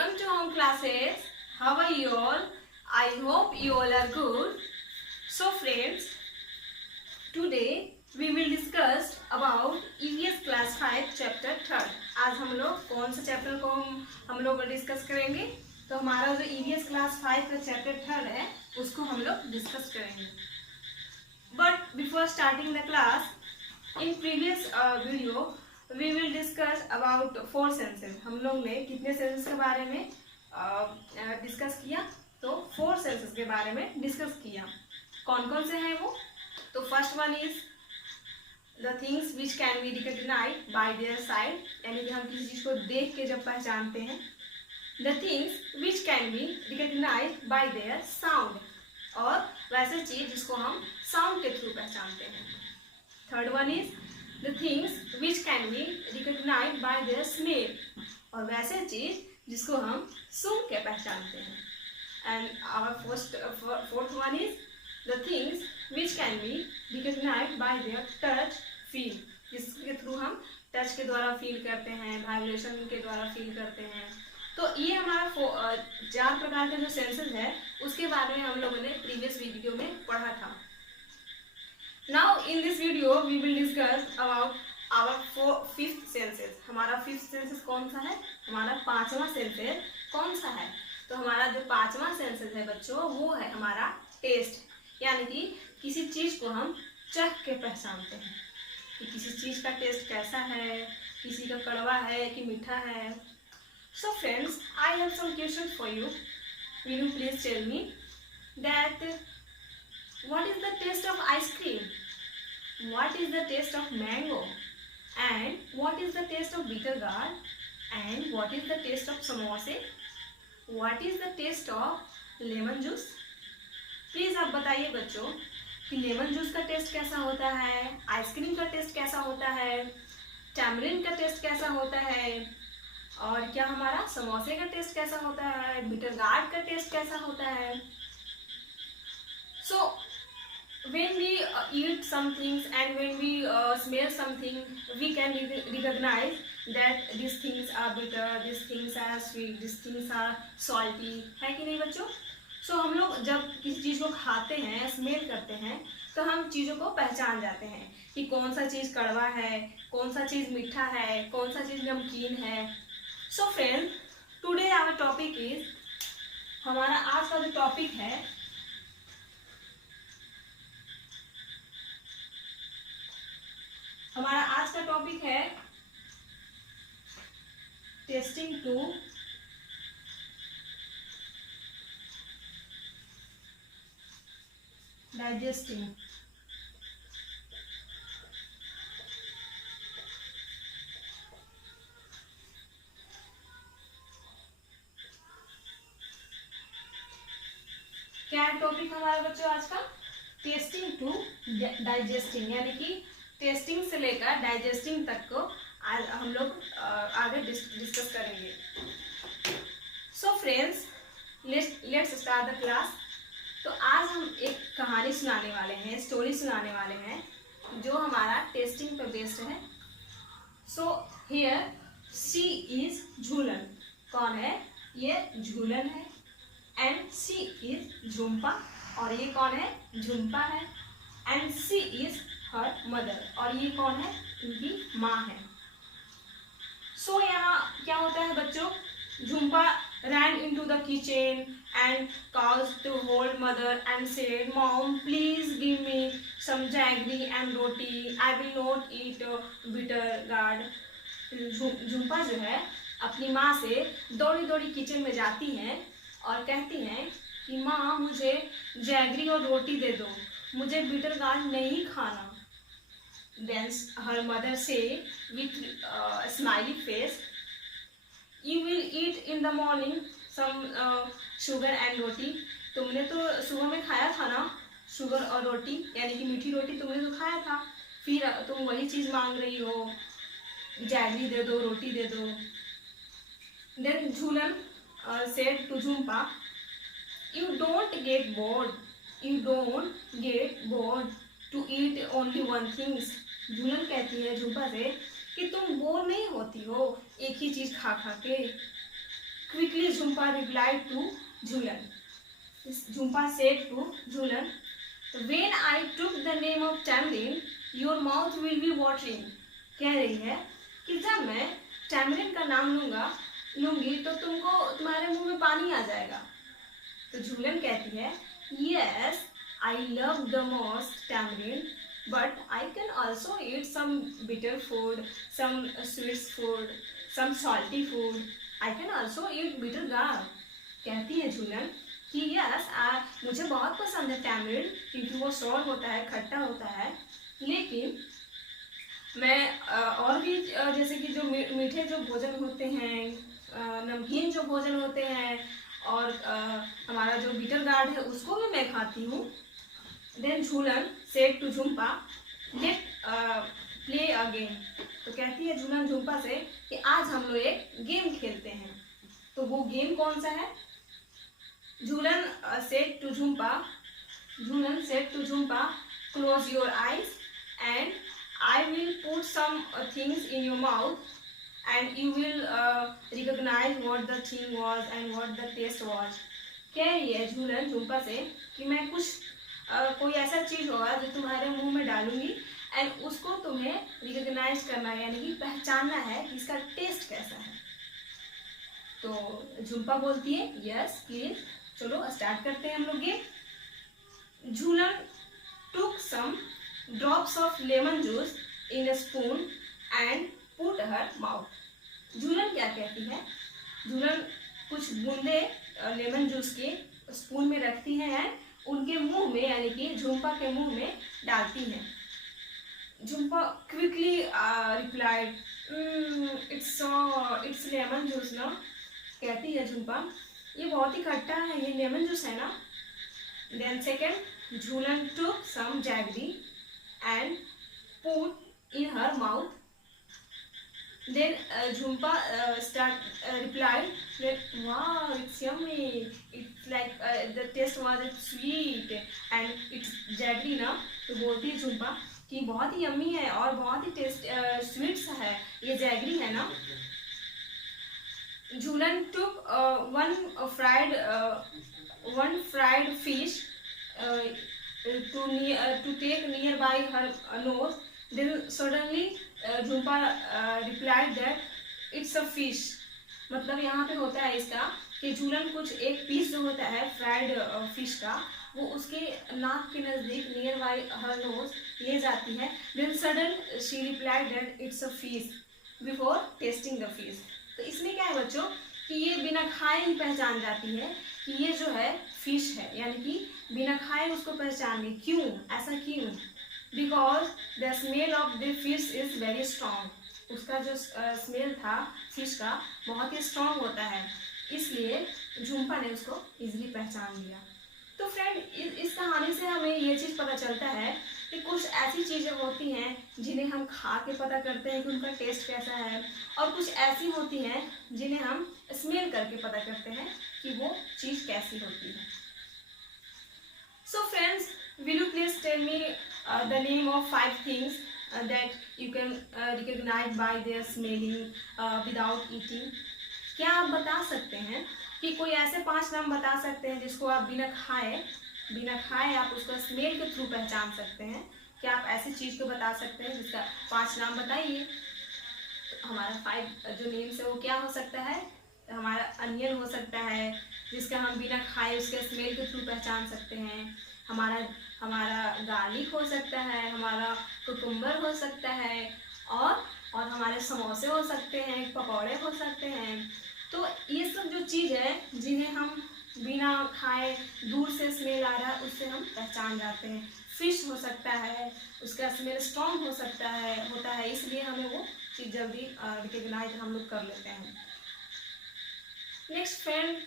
welcome to home classes. How are you all? I hope you all are good. So friends, today we will discuss about EVS class 5 chapter 3rd. आज हम लोग कौन सा chapter को हम लोग discuss करेंगे? तो हमारा जो EVS class 5 का चैप्टर 3rd है उसको हम लोग डिस्कस करेंगे. But before starting the class, in previous video we will discuss about 4 senses. हम लोग ने कितने सेंसेस के बारे में डिस्कस किया? तो 4 सेंसेस के बारे में डिस्कस किया. कौन कौन से हैं वो? तो first one is the things which can be recognised by their side, यानी कि हम किसी चीज को देख के जब पहचानते हैं. The things which can be recognised by their sound, और वैसे चीज जिसको हम साउंड के थ्रू पहचानते हैं. Third one is the things which can be recognised by their smell, और वैसे चीज जिसको हम सूंघ के पहचानते हैं. And our fourth one is the things which can be recognised by their touch feel, जिसके थ्रू हम टच के द्वारा फील करते हैं, वाइब्रेशन के द्वारा फील करते हैं. तो ये हमारा 4 प्रकार के जो सेंसेस है उसके बारे में हम लोगों ने प्रीवियस वीडियो में पढ़ा था. Now in this video we will discuss about our 5th senses. हमारा 5th senses कौन सा है? हमारा 5वां सेंसेस कौन सा है? तो हमारा जो 5वां सेंसेस है बच्चों वो है हमारा टेस्ट, यानी कि किसी चीज को हम चख के पहचानते हैं कि किसी चीज का टेस्ट कैसा है, किसी का कड़वा है कि मीठा है. So friends, I have some questions for you. Will you please tell me that what is the taste of ice cream? What is the taste of mango? And what is the taste of bitter gourd? And what is the taste of samosa? What is the taste of lemon juice? Please आप बताइए बच्चों कि lemon juice का test कैसा होता है, ice cream का test कैसा होता है, टैमरिन का टेस्ट कैसा होता है, और क्या हमारा समोसे का टेस्ट कैसा होता है, बिटर गार्ड का टेस्ट कैसा होता है. So when we eat some things and when we smell something, we can recognize that these things are bitter, these things are sweet, these things are salty, है कि नहीं बच्चों? So हम लोग जब किसी चीज को खाते हैं, स्मेल करते हैं, तो हम चीजों को पहचान जाते हैं कि कौन सा चीज कड़वा है, कौन सा चीज मीठा है, कौन सा चीज नमकीन है. So friends, today our topic is, हमारा आज का जो टॉपिक है हमारा आज का टॉपिक है टेस्टिंग टू डाइजेस्टिंग. क्या है टॉपिक हमारा बच्चों आज का? टेस्टिंग टू डाइजेस्टिंग, यानी कि टेस्टिंग से लेकर डाइजेस्टिंग तक को आज हम लोग आगे डिस्कस करेंगे. So friends, let's start the class. तो आज हम एक कहानी सुनाने वाले हैं, स्टोरी सुनाने वाले हैं जो हमारा टेस्टिंग पर बेस्ड है. सो हियर शी इज झूलन. कौन है? ये झूलन है. एंड शी इज झुम्पा, और ये कौन है? झुम्पा है. And she is her mother, और ये कौन है? इनकी माँ है. सो यहाँ क्या होता है बच्चों? Jhumpa ran into the kitchen and caused to hold mother and said, "Mom, please give me some jaggery and roti. I will not eat bitter gourd." Jhumpa जो है अपनी माँ से दौड़ी दौड़ी किचन में जाती हैं और कहती हैं कि माँ मुझे जैगरी और रोटी दे दो, मुझे बिटर गार्ड नहीं खाना. Then her mother say with a smiley face, "You will eat in the morning some sugar and roti." तुमने तो सुबह में खाया था ना शुगर और रोटी, यानी कि मीठी रोटी तुमने तो खाया था, फिर तुम वही चीज मांग रही हो, जैगरी दे दो, रोटी दे दो. Then Jhulan said to Jhumpa, "You don't get bored. You don't get bored to eat only one things." झूलन कहती है झुम्पा से कि तुम बोर नहीं होती हो एक ही चीज खा खा के. Quickly Jhumpa replied to Jhulan. Jhumpa said to Jhulan, when I took the name of Tamlin, your mouth will be watering. कह रही है कि जब मैं टैमरिन का नाम लूंगी तो तुम्हारे मुंह में पानी आ जाएगा। तो झूलन कहती है, yes, I love the most tamarind, but I can also eat some bitter food, some sweet food, some salty food. I can also eat bitter gourd. कहती है झूलन कि यस मुझे बहुत पसंद है टैमरिंड, क्योंकि वो सॉर होता है, खट्टा होता है, लेकिन मैं और भी जैसे कि जो मीठे जो भोजन होते हैं, नमकीन जो भोजन होते हैं, और हमारा जो बिटर गार्ड है उसको भी मैं खाती हूँ। Then Jhulan said to Jhumpa, let play a game. तो कहती है झूलन झुम्पा से कि आज हम लोग एक गेम खेलते हैं। तो वो गेम कौन सा है? Jhulan said to Jhumpa, close your eyes and I will put some things in your mouth and you will recognize what the thing was and what the taste was. कह रही है झूलन झुम्पा से कि मैं कोई ऐसा चीज होगा जो तुम्हारे मुंह में डालूंगी एंड उसको तुम्हें रिकॉग्नाइज करना है, यानी कि पहचानना है कि इसका टेस्ट कैसा है। तो झुम्पा बोलती है यस प्लीज, चलो स्टार्ट करते हैं हम लोग game. Jhulan took some drops of lemon juice in a spoon and put her mouth. झूलन क्या कहती है? झूलन कुछ बूंदे लेमन जूस के स्पून में रखती है, उनके मुंह में यानी कि झुम्पा के मुंह में डालती है। Jhumpa quickly replied, it's lemon juice ना। कहती है झुम्पा, ये बहुत ही खट्टा है, ये लेमन जूस है ना। Then second, Jhulan took some jaggery and put in her mouth. Then Jhumpa replied that wow, it's yummy. It's like the taste was sweet and it's jaggery ना। तो बोलती है झुम्पा कि बहुत ही यम्मी है और बहुत ही टेस्ट स्वीट सा है, ये जैगरी है ना। झूलन took one fried fish to take nearby her nose. Then suddenly Jhumpa replied that it's a fish. मतलब यहाँ पे होता है इसका कि झूलन कुछ एक पीस जो होता है फ्राइड फिश का, वो उसके नाक के नजदीक नियर बाय हर नोज ले जाती है। Then sudden she replied that it's a fish before tasting the fish. तो इसमें क्या है बच्चों कि ये बिना खाए ही पहचान जाती है कि ये जो है फिश है, यानी कि बिना खाए उसको पहचान गई। क्यों ऐसा क्यों? Because the smell of the fish is very strong. उसका जो स्मेल था फिश का बहुत ही स्ट्रॉन्ग होता है, इसलिए झुम्पा ने उसको इजीली पहचान लिया। तो फ्रेंड इस कहानी से हमें ये चीज़ पता चलता है कि कुछ ऐसी चीज़ें होती हैं जिन्हें हम खा के पता करते हैं कि उनका टेस्ट कैसा है, और कुछ ऐसी होती हैं जिन्हें हम स्मेल करके पता करते हैं कि वो चीज़ कैसी होती है। So friends, will you please tell me the name of 5 things that you can recognize by their smelling without eating? क्या आप बता सकते हैं कि कोई ऐसे 5 नाम बता सकते हैं जिसको आप बिना खाए आप उसको स्मेल के थ्रू पहचान सकते हैं? क्या आप ऐसी चीज़ को बता सकते हैं जिसका 5 नाम बताइए? हमारा 5 जो नेम्स है वो क्या हो सकता है? हमारा अनियन हो सकता है जिसका हम बिना खाए उसके स्मेल के थ्रू पहचान सकते हैं। हमारा गार्लिक हो सकता है, हमारा कुकुम्बर हो सकता है, और हमारे समोसे हो सकते हैं, पकौड़े हो सकते हैं। तो ये सब जो चीज़ है जिन्हें हम बिना खाए दूर से स्मेल आ रहा है उससे हम पहचान जाते हैं। फिश हो सकता है, उसका स्मेल स्ट्रॉन्ग होता है, इसलिए हमें वो चीज़ जल्दी रिकग्नाइज हम लोग कर लेते हैं। Next friend,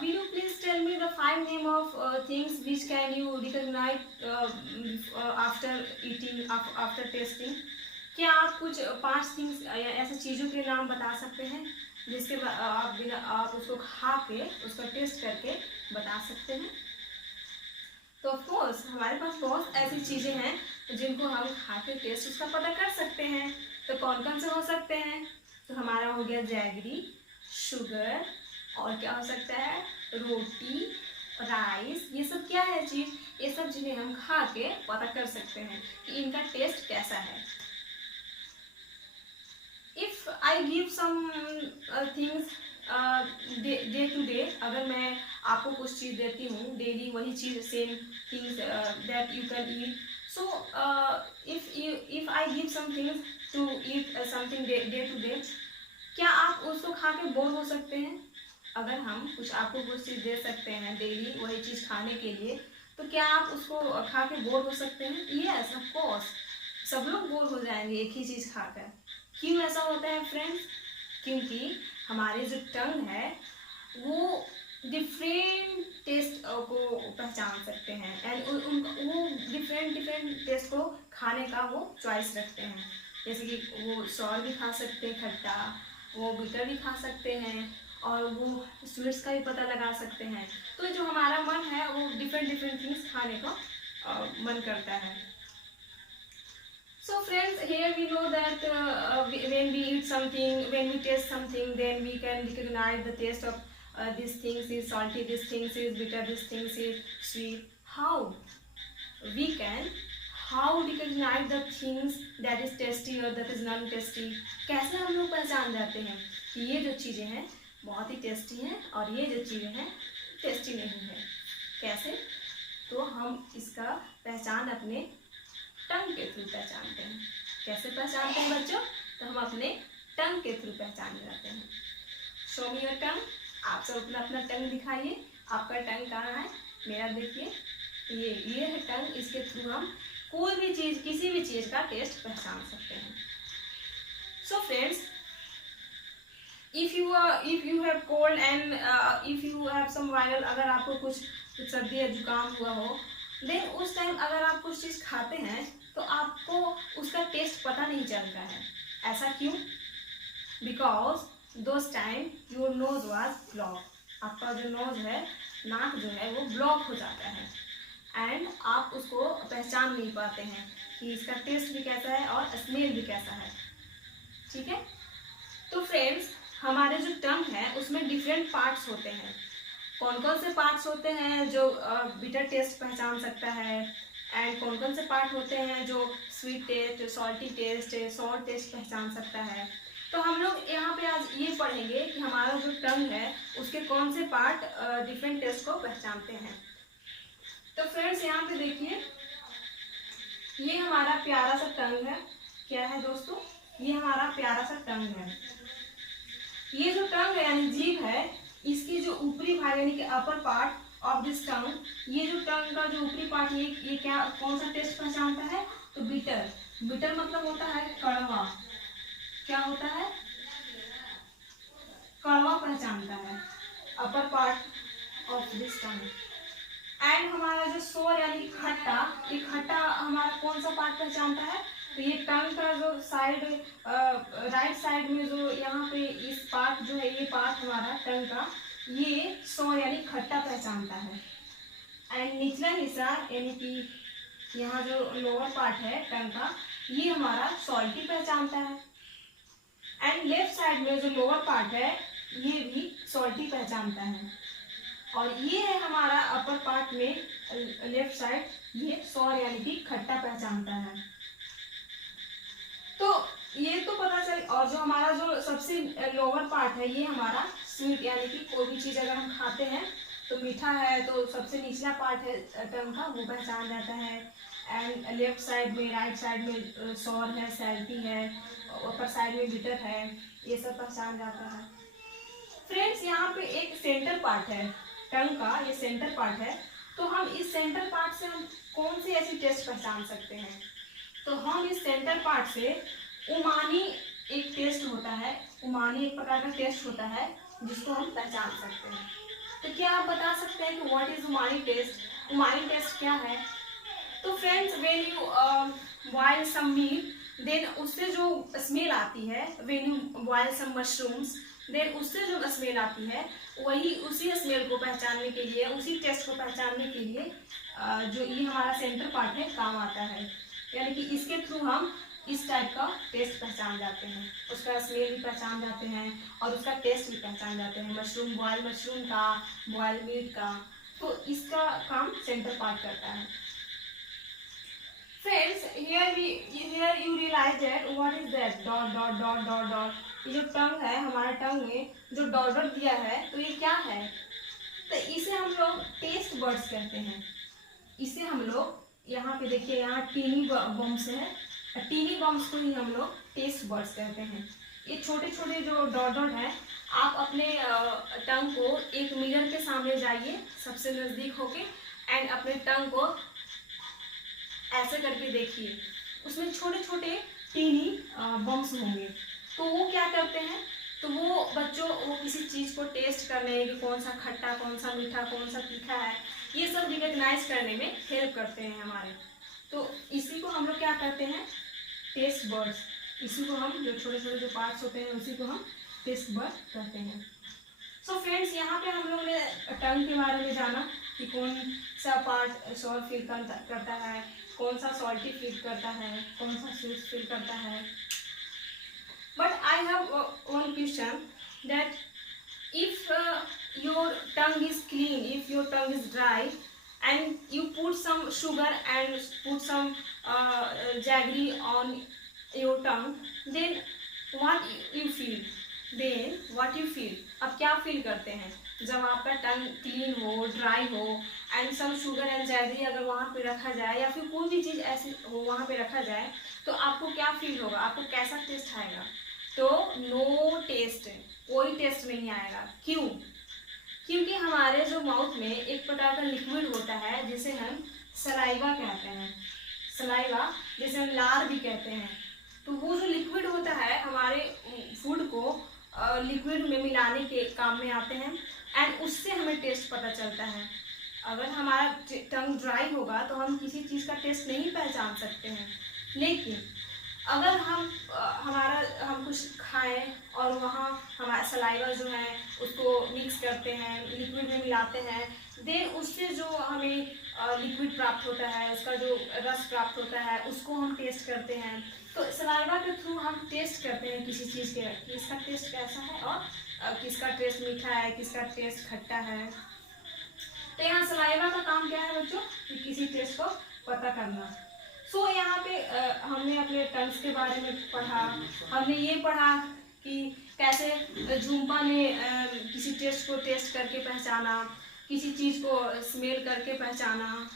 will you please tell me the 5 name of things which can you recognize after eating, after tasting? क्या आप कुछ 5 थिंग्स ऐसे चीज़ों के नाम बता सकते हैं जिसके आप उसको खा के उसका टेस्ट करके बता सकते हैं? तो ऑफ कोर्स हमारे पास बहुत ऐसी चीज़ें हैं जिनको हम खा के टेस्ट उसका पता कर सकते हैं। तो कौन कौन से हो सकते हैं? तो हमारा हो गया जैगरी, शुगर, और क्या हो सकता है, रोटी, राइस, ये सब क्या है चीज, ये सब चीजें हम खा के पता कर सकते हैं कि इनका टेस्ट कैसा है। If I give some things day to day, अगर मैं आपको कुछ चीज देती हूँ डेली, वही चीज same things that you can eat, so if I give some things to eat something day to day, क्या आप उसको खा के बोर हो सकते हैं? अगर हम आपको कुछ चीज दे सकते हैं डेली वही चीज खाने के लिए, तो क्या आप उसको खा के बोर हो सकते हैं? यस ऑफ कोर्स, सब लोग बोर हो जाएंगे एक ही चीज खाकर। क्यों ऐसा होता है फ्रेंड्स? क्योंकि हमारे जो टंग है वो डिफरेंट टेस्ट को पहचान सकते हैं एंड वो डिफरेंट टेस्ट को खाने का वो चॉइस रखते हैं। जैसे कि वो सॉर भी खा सकते हैं खट्टा, वो बिटर भी खा सकते हैं, और वो स्वीट्स का भी पता लगा सकते हैं। तो जो हमारा मन है वो डिफरेंट थिंग्स खाने का मन करता है। So friends, here we know that when we eat something, when we taste something, then we can recognize the taste of these things is salty, these things is bitter, these things is sweet. How we can recognize the things that is tasty or that is non tasty? कैसे हम लोग पहचान जाते हैं कि ये जो चीज़ें हैं बहुत ही टेस्टी हैं और ये जो चीज़ें हैं टेस्टी नहीं है? कैसे? तो हम इसका पहचान अपने टंग के थ्रू पहचानते हैं। कैसे पहचानते हैं बच्चों? तो हम अपने टंग के थ्रू पहचान जाते हैं। Show me your tongue. आप सब अपना अपना टंग दिखाइए। आपका टंग कहाँ है? मेरा देखिए, ये है टंग। इसके थ्रू हम कोई भी चीज, किसी भी चीज का टेस्ट पहचान सकते हैं। So friends, if you have cold and if you have some viral, अगर आपको कुछ सर्दी या जुकाम हुआ हो, देन उस टाइम अगर आप कुछ चीज खाते हैं तो आपको उसका टेस्ट पता नहीं चलता है। ऐसा क्यों? Because those time your nose was block. आपका जो नोज है, नाक जो है वो ब्लॉक हो जाता है एंड आप उसको पहचान नहीं पाते हैं कि इसका टेस्ट भी कैसा है और स्मेल भी कैसा है। ठीक है? तो फ्रेंड्स, हमारे जो टंग है उसमें डिफरेंट पार्ट्स होते हैं। कौन कौन से पार्ट्स होते हैं जो बिटर टेस्ट पहचान सकता है, एंड कौन कौन से पार्ट होते हैं जो sweet taste, salty taste, sour taste पहचान सकता है? तो हम लोग यहाँ पे आज ये पढ़ेंगे कि हमारा जो टंग है उसके कौन से पार्ट डिफरेंट टेस्ट को पहचानते हैं। तो फ्रेंड्स, यहाँ पे देखिए, ये हमारा प्यारा सा टंग है। क्या है दोस्तों? ये हमारा प्यारा सा टंग है। ये जो टंग है यानी जीभ है, इसकी जो ऊपरी भाग यानी कि अपर पार्ट ऑफ दिस टंग, ये जो टंग का जो ऊपरी पार्ट, ये क्या, कौन सा टेस्ट पहचानता है? तो बिटर। बिटर मतलब होता है कड़वा। क्या होता है? कड़वा पहचानता है upper part of this tongue. And हमारा जो सोर यानी खट्टा, ये खट्टा हमारा कौन सा पार्ट पहचानता है? तो ये टंग का जो साइड, राइट साइड में जो यहाँ पे इस पार्ट जो है, ये पार्ट हमारा टंग का, ये सोर यानी खट्टा पहचानता है। एंड निचला हिस्सा यानी कि यहाँ जो लोअर पार्ट है टंग का, ये हमारा सॉल्टी पहचानता है। एंड लेफ्ट साइड में जो लोअर पार्ट है, ये भी सॉल्टी पहचानता है। और ये है हमारा अपर पार्ट में लेफ्ट साइड, ये सॉर यानी कि खट्टा पहचानता है। तो ये तो पता चल। और जो हमारा जो सबसे लोअर पार्ट है, ये हमारा स्वीट यानी कि कोई भी चीज़ अगर हम खाते हैं तो मीठा है, तो सबसे निचला पार्ट है टंग का, वो पहचान जाता है। एंड लेफ्ट साइड में, राइट साइड में सॉर है, सैल्टी है, ऊपर साइड में बिटर है, ये सब पहचान जाता है। फ्रेंड्स, यहाँ पे एक सेंटर पार्ट है टंग का, ये सेंटर पार्ट है। तो हम इस सेंटर पार्ट से हम कौन सी ऐसी टेस्ट पहचान सकते हैं? तो हम इस सेंटर पार्ट से उमानी एक टेस्ट होता है, उमानी एक प्रकार का टेस्ट होता है जिसको हम पहचान सकते हैं। तो क्या आप बता सकते हैं कि what is umami taste? Umami taste क्या है? तो friends, when you boil some meat, then उससे जो स्मेल आती है, when you boil some mushrooms, then उससे जो स्मेल आती है, वही उसी स्मेल को पहचानने के लिए, उसी टेस्ट को पहचानने के लिए जो ये हमारा सेंटर पार्ट है काम आता है। यानी कि इसके थ्रू हम इस टाइप का टेस्ट पहचान जाते हैं, उसका स्मेल भी पहचान जाते हैं और उसका टेस्ट भी पहचान जाते हैं, बॉयल मशरूम का, बॉयल मीट का। तो इसका काम सेंटर पार्ट करता है। Friends, here you realize that what is that dot dot dot dot dot। ये जो टंग है, हमारा टंग में जो डॉट डॉट दिया है, तो ये क्या है? तो इसे हम लोग टेस्ट बर्ड्स कहते हैं। इसे हम लोग यहाँ पे देखिए, यहाँ टीनी बम्स है, टीनी बम्स को ही हम लोग टेस्ट बर्ड्स कहते हैं। ये छोटे छोटे जो डॉट डॉट है, आप अपने टंग को एक मिरर के सामने जाइए सबसे नजदीक होके, एंड अपने टंग को ऐसे करके देखिए, उसमें छोटे छोटे टीनी बम्स होंगे। तो वो क्या करते हैं, तो वो बच्चों वो किसी चीज़ को टेस्ट करने, कि कौन सा खट्टा, कौन सा मीठा, कौन सा तीखा है, ये सब रिकग्नाइज करने में हेल्प करते हैं हमारे। तो इसी को हम लोग क्या करते हैं, टेस्ट बर्ड्स। इसी को हम, जो छोटे छोटे जो पार्ट्स होते हैं, उसी को हम टेस्ट बर्ड कहते हैं। सो फ्रेंड्स, यहाँ पे हम लोग ने टंग के बारे में जाना कि कौन सा पार्ट सॉल्ट फील करता है, कौन सा सॉल्टी फील करता है, कौन सा स्वीट फील करता है। But I have one question, that if your tongue is clean, if your tongue is dry and you put some sugar and put some jaggery on your tongue, then what you feel? Then what you feel? अब क्या feel करते हैं जब आपका tongue clean हो, dry हो, and some sugar and jaggery अगर वहाँ पे रखा जाए, या फिर कोई भी चीज़ ऐसी हो वहाँ पे रखा जाए, तो आपको क्या फील होगा, आपको कैसा टेस्ट आएगा? तो नो टेस्ट, कोई टेस्ट नहीं आएगा। क्यों? क्योंकि हमारे जो माउथ में एक प्रकार का लिक्विड होता है जिसे हम सलाइवा कहते हैं, सलाइवा जिसे हम लार भी कहते हैं। तो वो जो लिक्विड होता है हमारे फूड को लिक्विड में मिलाने के काम में आते हैं, एंड उससे हमें टेस्ट पता चलता है। अगर हमारा टंग ड्राई होगा तो हम किसी चीज़ का टेस्ट नहीं पहचान सकते हैं। लेकिन अगर हम कुछ खाएं और वहाँ हमारा सलाइवा जो है उसको मिक्स करते हैं, लिक्विड में मिलाते हैं, देन उससे जो हमें लिक्विड प्राप्त होता है, उसका जो रस प्राप्त होता है, उसको हम टेस्ट करते हैं। तो सलाइवा के थ्रू हम टेस्ट करते हैं किसी चीज़ के, कि इसका टेस्ट कैसा है और किसका टेस्ट मीठा है, किसका टेस्ट खट्टा है। तो यहाँ सलाइवा का काम क्या है बच्चों, कि किसी टेस्ट को पता करना। सो यहाँ पे हमने अपने टंग्स के बारे में पढ़ा। हमने ये पढ़ा कि कैसे झुम्पा ने किसी टेस्ट को टेस्ट करके पहचाना, किसी चीज़ को स्मेल करके पहचाना,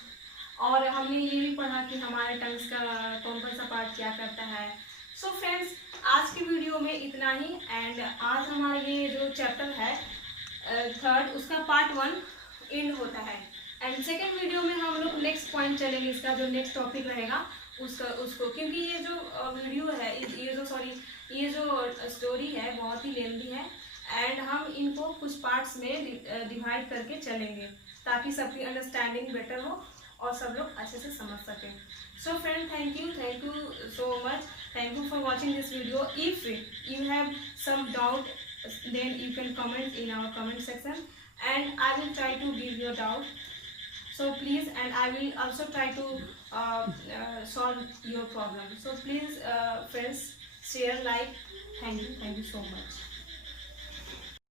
और हमने ये भी पढ़ा कि हमारे टंग्स का कौन कौन सा पार्ट क्या करता है। सो फ्रेंड्स, आज की वीडियो में इतना ही, एंड आज हमारा ये जो चैप्टर है थर्ड, उसका पार्ट 1 एंड होता है, एंड सेकेंड वीडियो में हम लोग नेक्स्ट पॉइंट चलेंगे, इसका जो नेक्स्ट टॉपिक रहेगा उसको, क्योंकि ये जो वीडियो है, ये जो स्टोरी है बहुत ही लेंथी है, एंड हम इनको कुछ पार्ट्स में डिवाइड करके चलेंगे ताकि सबकी अंडरस्टैंडिंग बेटर हो और सब लोग अच्छे से समझ सकें। So friend, thank you so much, thank you for watching this video. If you have some doubt, then you can comment in our comment section, and I will try to give your doubt. So please, and I will also try to solve your problem. So please, friends, share, like. Thank you so much.